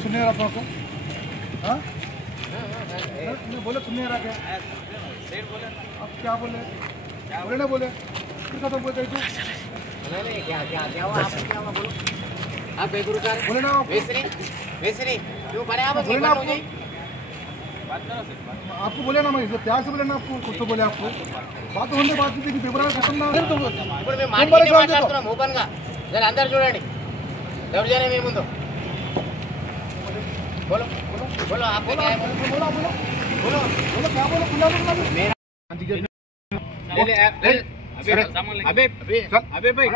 सुनने रहा आपको हाँ बोले सुनने रहा क्या आप क्या बोले बोले ना बोले फिर खत्म बोलते तू क्या हुआ आपको क्या हुआ बोलो आप बेगुरकार बोले ना वेसरी क्यों बने आप बोले ना आपको बोले ना मैं प्यार से बोले ना आपको कुछ तो बोले आपको बात तो हमने बात की थी पेपर खत्म ना फिर तो मैं मार्केट మాట్లాడుతున్నా ఓపెన్ గా జర అందరూ చూడండి ఎవరు जाने మీ ముందు बोलो बोलो बोलो आप क्या है बोलो बोलो बोलो बोलो बोलो क्या बोलो खुला बोलो मेरा अबे अबे भाई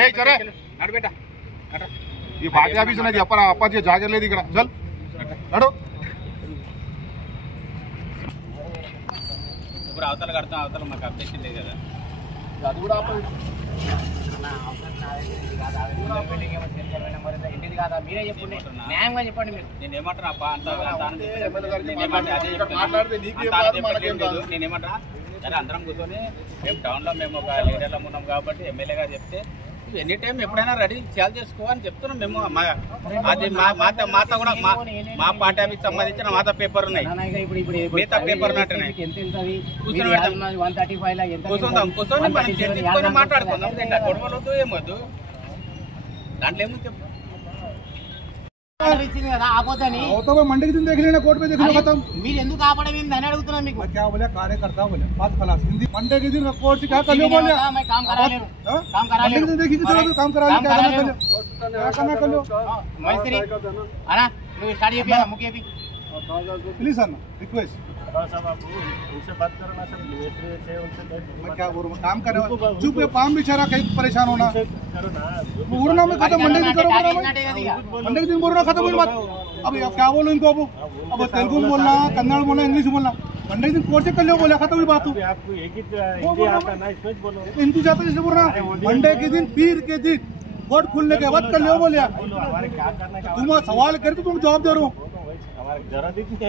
ఏ చరే నడు బేటా ఈ పార్టీ ఆఫీస్ అనేది చెప్పరా అప్పాజీ జాగర్ లేదు ఇక్కడ చల్ నడు ఇప్పుడు అవతల కడతాం అవతల మాకు అప్డేషన్ లేదు కదా అది కూడా ఆపండి ఇంటిది కాదా మీరే చెప్పండి న్యాయంగా చెప్పండి మీరు నేను ఏమంటారా నేనేమంటారా సరే అందరం కూర్చొని మేము టౌన్లో మేము ఒక లీడర్లో ఉన్నాం కాబట్టి ఎమ్మెల్యేగా చెప్తే ఎనీ టైం ఎప్పుడైనా రెడీ చేయాలి చేసుకో అని చెప్తున్నాం మేము అది మాత కూడా మా పార్టీ ఆఫీస్ సంబంధించిన మాత పేపర్ ఉన్నాయి మిగతా పేపర్ కూర్చుందాం కూర్చొని మనం చర్చించుకొని మాట్లాడుకుందాం గొడవలు వద్దు ఏమొద్దు దాంట్లో ఏమో చెప్పు मंडे के दिन देख लेना कोर्ट में देख लो खत्म మీరు ఎందుకు ఆపడం ఏంది అని అడుగుతున్నాను మీకు क्या बोले कार्यकर्ता बोले बात खलास हिंदी मंडे के दिन कोर्ट से क्या कर लो बोले मैं काम करा ले काम करा ले मंडे के दिन देखी चलो काम करा ले क्या करना कर लो मैस्त्री अरे నువ్వు స్టార్ట్ చేపియా ముఖ్య చెప్పి प्लीज सर रिक्वेस्ट साहब आप उनसे बात करो ना सर मैं क्या बोलूं काम कर रहा हूं चुप है पाम बेचारा कहीं परेशान होना करो ना बोलना मैं खत्म मंडे दिन करो मंडे के दिन बोलना खत्म हुई बात अब क्या बोलूं इनको अब तेलुगु में बोलना कन्नड़ बोलना इंग्लिश बोलना मंडे के दिन कोर्ट से कर लो बोला खत्म हुई बात आपको एक ही हिंदी आता ना इसमें बोलो हिंदी जाता जैसे बोल रहा मंडे के दिन पीर के दिन कोर्ट खुलने के बाद कर लो बोलिया तुम सवाल करे तो तुम जवाब दे रहे हो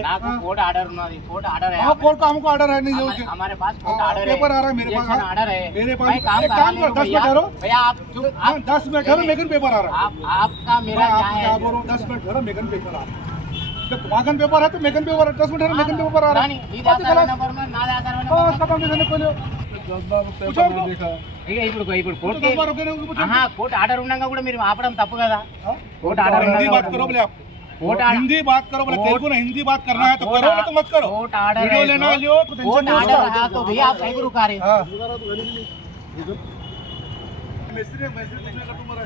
నాకు కోర్టు ఆర్డర్ ఉన్నది కోర్టు ఆర్డర్ है कोर्ट का हमको ऑर्डर है नहीं है हमारे पास कोर्ट आर्डर है पेपर आ रहा है मेरे पास ऑर्डर है मेरे पास काम करो 10 मिनट ठहरो भैया आप 10 मिनट ठहरो मेगन पेपर आ रहा है आपका मेरा क्या है क्या बोल रहा हूं 10 मिनट ठहरो मेगन पेपर आ रहा है जब वागन पेपर है तो मेगन पेपर 10 मिनट ठहरो मेगन पेपर आ रहा है ఇది ఆధార్ నంబర్ में నాది ఆధార్ बस खत्म देने को लो ఇక ఇప్పుడు కోర్టు కోర్టు ఆర్డర్ ఉండగా కూడా మీరు ఆపడం తప్పు కదా కోర్టు ఆర్డర్ हिंदी बात करो बोले आप हिंदी बात करो बोले तेलुगु ना हिंदी बात करना है तो करो ना तो मत करो कोर्ट आर्डर वीडियो लेना लियो कोर्ट आर्डर है तो भैया आप कहीं रुका रहे मिस्त्री पूछने का तुम्हारा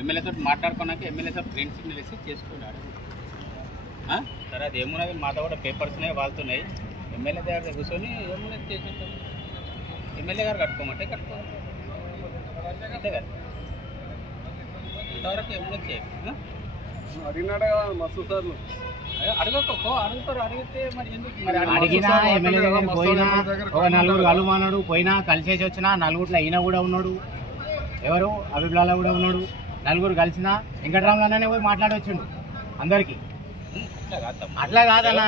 ఎమ్మెల్యేతో మాట్లాడుకున్నాక ఎమ్మెల్యేతో ఫ్రెండ్స్ కలిసి చేసుకున్నాడు సరే అది ఏమున్నది మాతో కూడా పేపర్స్ ఉన్నాయి వాళ్తున్నాయి ఎమ్మెల్యే దగ్గర కూర్చొని ఏమున్నది చేసేస్తాం ఎమ్మెల్యే గారు కట్టుకోమంటే కట్టుకోవాలి అంతే కదా ఇంతవరకు ఏమున్నది చేయాలి అడిగినాడా మస్తు సార్లు అడుగుతారు అడిగితే మరి ఎందుకు అడిగినా ఎమ్మెల్యే దగ్గర పోయినా ఒక నలుగురు కలుమన్నాడు పోయినా కలిసేసి వచ్చినా నలుగురిలో ఈయన కూడా ఉన్నాడు ఎవరు అభిప్రాయాలు కూడా ఉన్నాడు నలుగురు కలిసినా వెంకటరామలోనే పోయి మాట్లాడవచ్చుండు అందరికి అట్లా కాదన్నా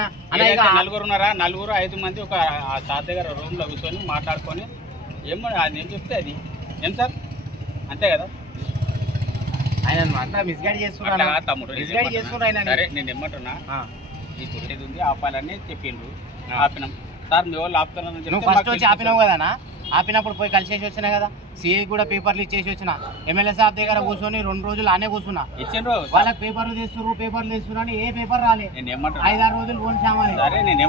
నలుగురు ఉన్నారా నలుగురు 5 మంది ఒక సార్ దగ్గర రూమ్ లో కూర్చొని మాట్లాడుకొని ఏమో నేను చెప్తే అది ఏం సార్ అంతే కదా ఆయన అంతా మిస్గైడ్ చేస్తున్నా తమ్ముడు మిస్గైడ్ చేస్తున్నా సరే నేను ఏమంటున్నా ఈ పుట్టేది ఉంది ఆపాలని చెప్పిండ్రు ఆపినాం సార్ మీ వాళ్ళు ఆపుతున్నారని ఫస్ట్ వచ్చి ఆపినావు కదా ఆపినప్పుడు పోయి కలిసేసి వచ్చినా కదా సిఐ కూడా పేపర్లు ఇచ్చేసి వచ్చిన ఎమ్మెల్యే సాబ్ దగ్గర కూర్చొని 2 రోజులు ఆనే కూర్చున్నా ఇచ్చిండ్రు వాళ్ళకి పేపర్లు తీస్తున్నారు అని ఏ పేపర్ రాలే 5-6 రోజులు ఫోన్ సామాన్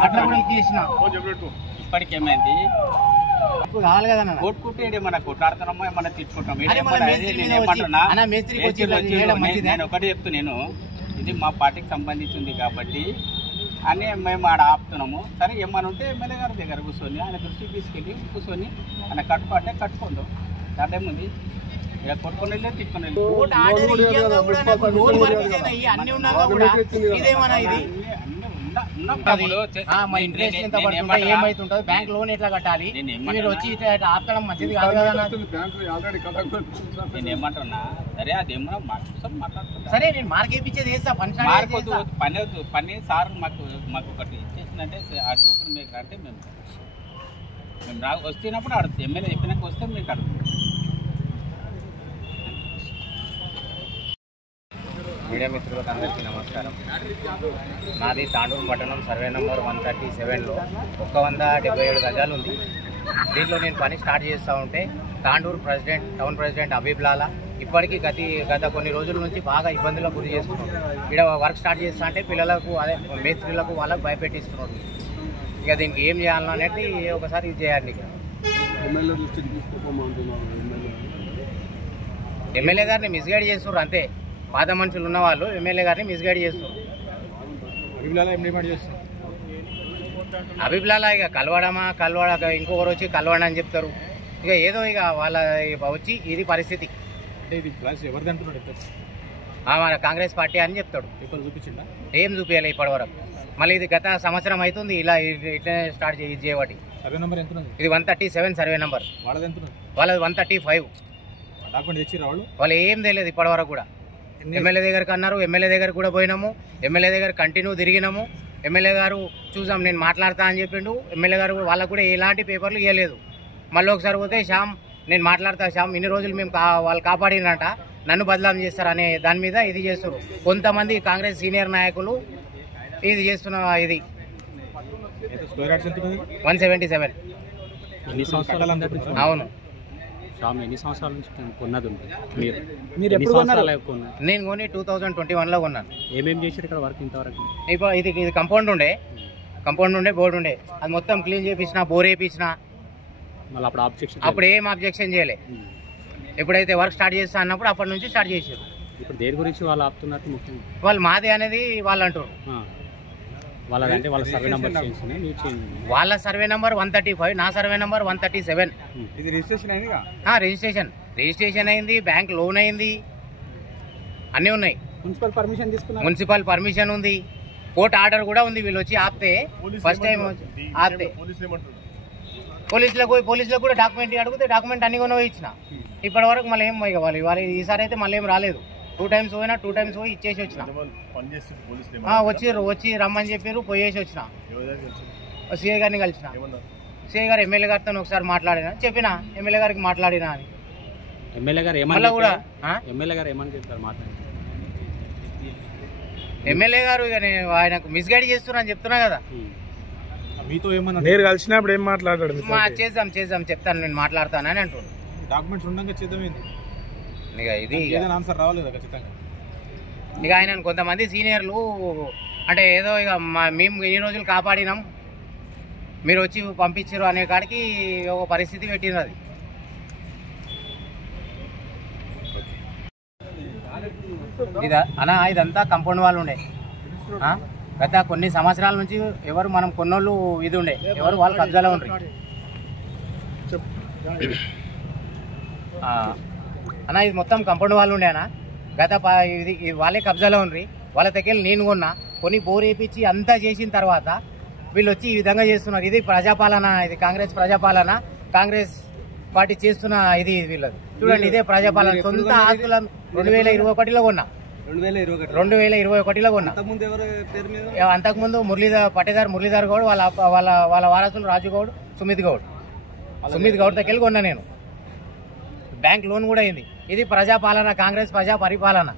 అట్లా కూడా ఇచ్చేసిన ఇప్పటికి ఏమైంది కావాలి కదా కొట్టుకుంటే ఏమన్నా కొట్లాడుతున్నామో ఏమన్నా తిట్టుకుంటాం నేను ఒకటి చెప్తున్నాను ఇది మా పార్టీకి సంబంధించింది కాబట్టి అని మేము ఆడ ఆపుతున్నాము. సరే ఏమని ఉంటే ఎమ్మెల్యే గారి దగ్గర కూర్చొని ఆయన దృష్టికి తీసుకెళ్ళి కూర్చొని ఆయన కట్టుకుంటే కట్టుకుందాం. దాంట్లో ఏముంది, ఇలా కొట్టుకుని వెళ్ళి తీసుకుని వెళ్ళి ఏమైతుంటది, బ్యాంక్ లోన్ ఎట్లా కట్టాలి, మీరు వచ్చి ఆపడం మంచిది కాదు కదా. నేను ఏమంటున్నా, సరే అదేమన్నా మాట్లాడుతున్నా, సరే నేను మార్కేపించేది వేస్తా, పని సార్ మాకు ఒకటి ఇచ్చేసిందంటే ఆ టోకెన్ మీకు అంటే మేము వస్తున్నప్పుడు అడుగుతాం, ఎమ్మెల్యే చెప్పినాక వస్తే మీకు అడుగుతాం. మీడియా మిత్రులకు అందరికీ నమస్కారం. నాది తాండూరు పట్టణం, సర్వే నెంబర్ 137లో 177 గజాలు ఉంది. దీంట్లో నేను పని స్టార్ట్ చేస్తూ ఉంటే తాండూరు టౌన్ ప్రెసిడెంట్ హబీబ్ లాలా ఇప్పటికీ గత కొన్ని రోజుల నుంచి బాగా ఇబ్బందులకు గురి చేస్తున్నాడు. ఇక్కడ వర్క్ స్టార్ట్ చేస్తా అంటే పిల్లలకు, అదే మేస్త్రీలకు వాళ్ళకు భయపెట్టిస్తున్నాడు. ఇక దీనికి ఏం చేయాలన్నా అనేది ఒకసారి ఇది చేయండి. ఇక ఎమ్మెల్యే గారిని మిస్గైడ్ చేస్తున్నారు అంతే. పాత మనుషులు ఉన్న వాళ్ళు ఎమ్మెల్యే గారిని మిస్గైడ్ చేస్తున్నారు. హబీబ్ లాలా ఇక కలవడ ఇంకొకరు వచ్చి కలవడం అని చెప్తారు. ఇక ఏదో ఇక వాళ్ళ వచ్చి ఇది పరిస్థితి. మన కాంగ్రెస్ పార్టీ అని చెప్తాడు. చూపించిందా? ఏం చూపించాలి ఇప్పటి వరకు. మళ్ళీ ఇది గత సంవత్సరం అవుతుంది ఇలా ఇట్లా స్టార్ట్ చేయబట్టి. సర్వే నెంబర్ ఎంత? ఇది 137 సర్వే నెంబర్. వాళ్ళది 135. వాళ్ళు ఏం తెలియదు ఇప్పటి వరకు కూడా. ఎమ్మెల్యే దగ్గరికి అన్నారు, ఎమ్మెల్యే దగ్గర కూడా పోయినాము, ఎమ్మెల్యే దగ్గర కంటిన్యూ తిరిగినాము. ఎమ్మెల్యే గారు చూసాం నేను మాట్లాడతా అని చెప్పిండు. ఎమ్మెల్యే గారు వాళ్ళకు కూడా ఎలాంటి పేపర్లు ఇవ్వలేదు. మళ్ళీ ఒకసారి పోతే శ్యామ్ నేను మాట్లాడతా, శ్యామ్ ఇన్ని రోజులు మేము వాళ్ళు కాపాడినట, నన్ను బదలాం చేస్తారనే దాని మీద ఇది చేస్తారు. కొంతమంది కాంగ్రెస్ సీనియర్ నాయకులు ఇది చేస్తున్న ఇది 177. అవును. ఎన్ని సంవత్సరాల నుంచి కొన్నది మీరు ఎప్పుడు కొన్నారు? నేను కొని 2021లో కొన్నాను. ఏమేమి చేశారు ఇక్కడ వర్క్ ఇంతవరకు? ఇది కంపౌండ్ ఉండే బోర్డు ఉండే, అది మొత్తం క్లీన్ చేయించిన, బోర్ వేయించిన. మళ్ళీ అప్పుడు ఏం అబ్జెక్షన్ చేయలే. ఎప్పుడైతే వర్క్ స్టార్ట్ చేస్తా అన్నప్పుడు అప్పటి నుంచి స్టార్ట్ చేశారు. ఇప్పుడు దేని గురించి వాళ్ళు ఆపుతున్నట్టు ముఖ్యం వాళ్ళు మాదే అనేది వాళ్ళు అంటారు. వాళ్ళ సర్వే నెంబర్ వాళ్ళ సర్వే నెంబర్ 135, నా సర్వే నెంబర్ 137. ఇది రిజిస్ట్రేషన్ అయింది. రిజిస్ట్రేషన్ అయింది, బ్యాంక్ లోన్ అయింది, అన్నీ ఉన్నాయి. మున్సిపల్ పర్మిషన్ ఉంది, కోర్టు ఆర్డర్ కూడా ఉంది. వీళ్ళు వచ్చి ఆపితే ఫస్ట్ టైం ఆపితే పోలీసులకు కూడా డాక్యుమెంట్ అడిగితే డాక్యుమెంట్ అన్ని కూడా ఇచ్చిన. ఇప్పటి వరకు మళ్ళీ ఏం ఇవ్వాలి వాళ్ళు. ఈసారి అయితే మళ్ళీ ఏం రాలేదు. 2 టైమ్స్ పోయినా 2 టైమ్స్ పోయి ఇచ్చేసి వచ్చిన. వచ్చి రమ్మని చెప్పారు, పోయేసి వచ్చిన. సిఐ గారిని కలిసిన. సిఐ గారు ఎమ్మెల్యే గారితో ఒకసారి మాట్లాడినా చెప్పిన, ఎమ్మెల్యే గారికి మాట్లాడినా అని. ఎమ్మెల్యే గారు ఏమని చెప్తారు? ఎమ్మెల్యే గారు ఇక నేను ఆయనకు మిస్గైడ్ చేస్తున్నా అని చెప్తున్నా కదా. మీతో ఏమన్నా నేను కలిసినప్పుడు ఏం మాట్లాడాడు? చేద్దాం చెప్తాను, నేను మాట్లాడతానని అంటున్నాను. డాక్యుమెంట్స్ ఉండగా చేద్దాం. ఇక ఇది ఆన్సర్ రావాలి ఖచ్చితంగా. ఇక ఆయన కొంతమంది సీనియర్లు అంటే ఏదో ఇక మేము ఎన్ని రోజులు కాపాడినాం, మీరు వచ్చి పంపించారు అనే కాడికి ఒక పరిస్థితి పెట్టింది. అది ఇదంతా కంపౌండ్ వాళ్ళు ఉండే. గత కొన్ని సంవత్సరాల నుంచి ఎవరు మనం కొన్నోళ్ళు ఇది ఉండే, ఎవరు వాళ్ళు కబ్జాలో ఉండ్రి. ఇది మొత్తం కంపౌండ్ వాళ్ళు ఉండే అన్న. గత ఇది వాళ్ళే కబ్జాలో ఉండ్రి. వాళ్ళ దగ్గర నేను కొన్ని బోర్ వేయించి అంతా చేసిన తర్వాత వీళ్ళు వచ్చి ఈ విధంగా చేస్తున్నారు. ఇది ప్రజాపాలన, ఇది కాంగ్రెస్ ప్రజాపాలన, కాంగ్రెస్ పార్టీ చేస్తున్న ఇది వీళ్ళది. చూడండి, ఇదే ప్రజాపాలన. సొంత ఆస్తుల 2021లో కొన్నా. 2021లో కొన్నా. అంతకుముందు పట్టేదారు మురళీధర్ గౌడ్, వాళ్ళ వారసులు రాజు గౌడ్, సుమిత్ గౌడ్ దగ్గర కొన్నా నేను. బ్యాంక్ లోన్ కూడా అయింది. ఇది ప్రజాపాలన, కాంగ్రెస్ ప్రజా పరిపాలన.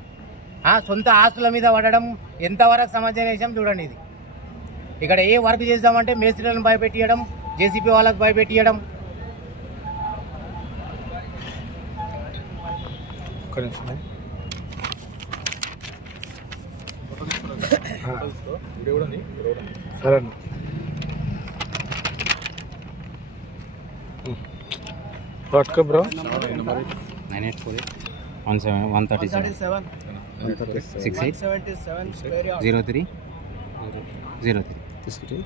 సొంత ఆస్తుల మీద పడడం ఎంతవరకు సమాజం చూడండి. ఇది ఇక్కడ ఏ వర్క్ చేద్దామంటే మేస్త్రీలను భయపెట్టియడం, జేసీపీ వాళ్ళకు భయపెట్టియడం. సరే పట్టుకో బ్రో. 984 137 68 03 03 తీసుకుంటే